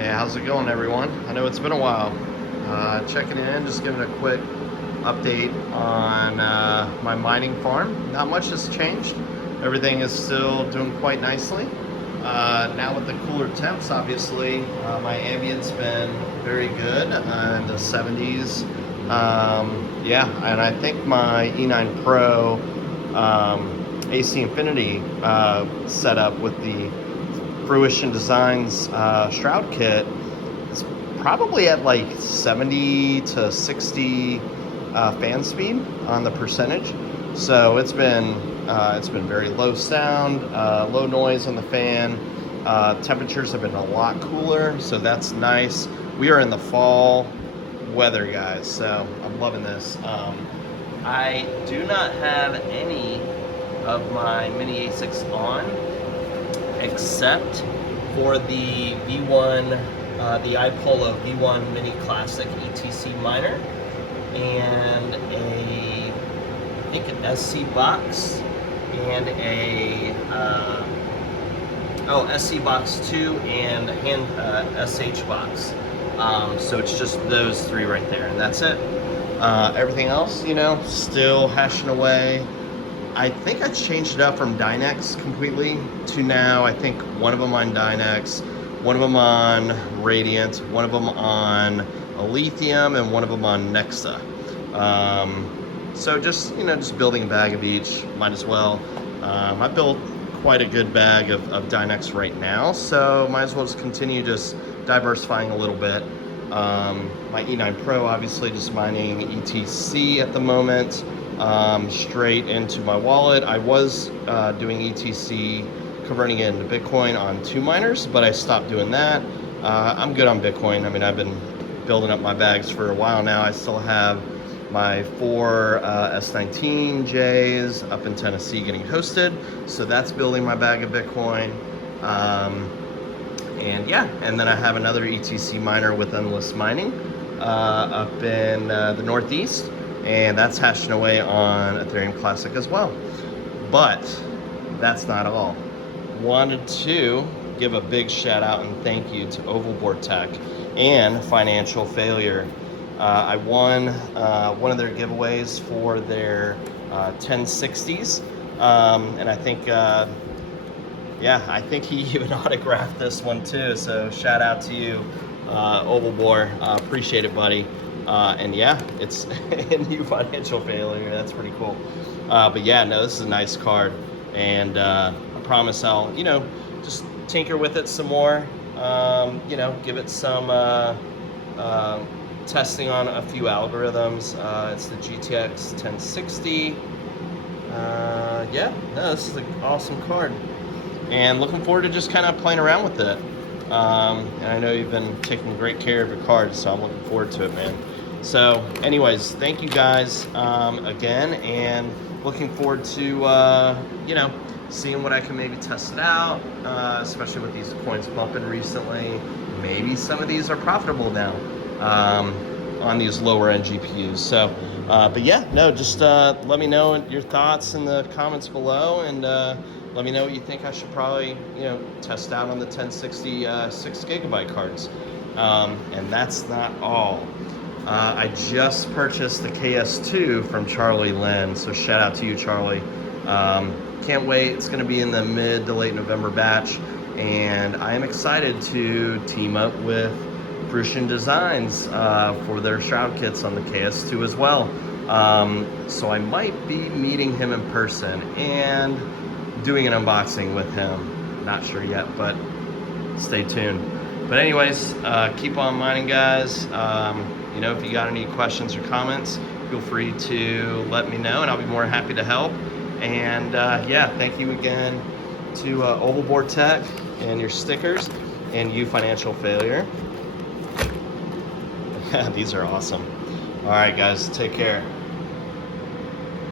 Hey, how's it going, everyone? I know it's been a while. Checking in, just giving a quick update on my mining farm. Not much has changed. Everything is still doing quite nicely. Now with the cooler temps, obviously, my ambient's been very good in the 70s. Yeah, and I think my E9 Pro AC Infinity setup with the Fruition Designs shroud kit is probably at like 70 to 60 fan speed on the percentage. So it's been very low sound, low noise on the fan. Temperatures have been a lot cooler, so that's nice. We are in the fall weather, guys, so I'm loving this. I do not have any of my mini ASICs on, except for the V1, the iPolo V1 Mini Classic ETC miner, and I think an SC box, and a SC box 2 and SH box. So it's just those three right there, and that's it. Everything else, still hashing away. I think I changed it up from Dynex completely to now, I think one of them on Dynex, one of them on Radiant, one of them on a Lithium, and one of them on Nexa. So just building a bag of each, might as well. I built quite a good bag of Dynex right now, so might as well just continue just diversifying a little bit. My E9 Pro, obviously just mining ETC at the moment. Straight into my wallet. I was doing ETC, converting it into Bitcoin on 2 miners, but I stopped doing that. I'm good on Bitcoin. I mean, I've been building up my bags for a while now. I still have my 4 S19Js up in Tennessee getting hosted, so that's building my bag of Bitcoin. And yeah, and then I have another ETC miner with Endless Mining up in the Northeast, and that's hashing away on Ethereum Classic as well. But that's not all. Wanted to give a big shout out and thank you to Ovalbore Tech and Financial Failure. I won one of their giveaways for their 1060s, and I think I think he even autographed this one too, so shout out to you, Ovalbore. Appreciate it, buddy. And yeah, it's a new Financial Failure. That's pretty cool. But yeah, no, this is a nice card, and I promise I'll just tinker with it some more. Give it some testing on a few algorithms. It's the GTX 1060. Yeah, no, this is an awesome card, and looking forward to just kind of playing around with it. And I know you've been taking great care of your cards, so I'm looking forward to it, man. So anyways, thank you guys again, and looking forward to seeing what I can maybe test it out, especially with these coins bumping recently. Maybe some of these are profitable now on these lower end GPUs. So but yeah, no, just let me know your thoughts in the comments below, and let me know what you think I should probably test out on the 1060 6GB cards. And that's not all. I just purchased the KS2 from Charlie Lynn, so shout out to you, Charlie. Can't wait. It's going to be in the mid to late November batch, and I am excited to team up with Fruition Designs for their shroud kits on the KS2 as well. So I might be meeting him in person and doing an unboxing with him. Not sure yet, but stay tuned. But anyways, keep on mining, guys. If you got any questions or comments, feel free to let me know, and I'll be more happy to help. And yeah, thank you again to Ovalbore Tech and your stickers, and you, Financial Failure. These are awesome. All right, guys, take care.